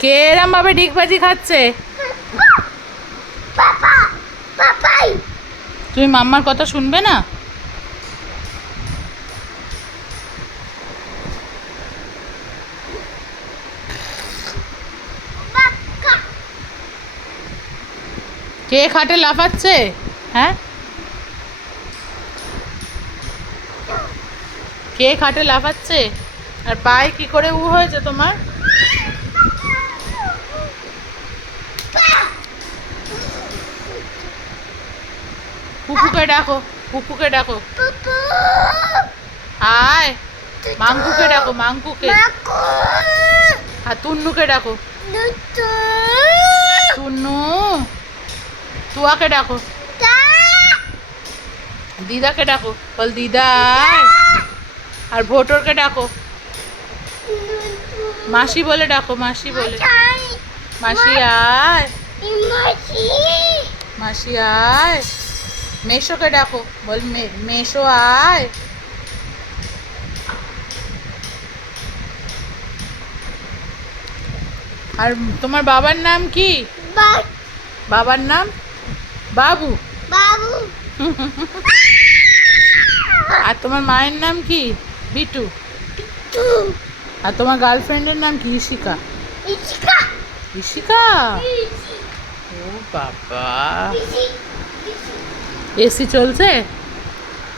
কে এরম ভাবে ডিগবাজি খাচ্ছে? তুমি মাম্মার কথা শুনবে না? কে খাটে লাফাচ্ছে? হ্যাঁ, কে খাটে লাফাচ্ছে? আর পায়ে কি করে হয়েছে তোমার? পুপুকে ডাকো, পুপুকে ডাকো। আয়, মাঙ্কুকে ডাকো, মাঙ্কুকে। আর তুন্নুকে ডাকো, তুন্নু। তুয়াকে ডাকো, দিদাকে ডাকো, বল দিদা। আর ভোটরকে ডাকো, মাসি বলে ডাকো, মাসি বলে। মাসি আয়, মাসি আয়। মেশোকে ডাকো, বল মেশো আয়। আর তোমার বাবার নাম কি? বাবার নাম বাবু। বাবু। আর তোমার মায়ের নাম কি? বিটু। আর তোমার গার্লফ্রেন্ডের নাম কি? ইশিকা। ইশিকা? ও বাবা, এসি চলছে?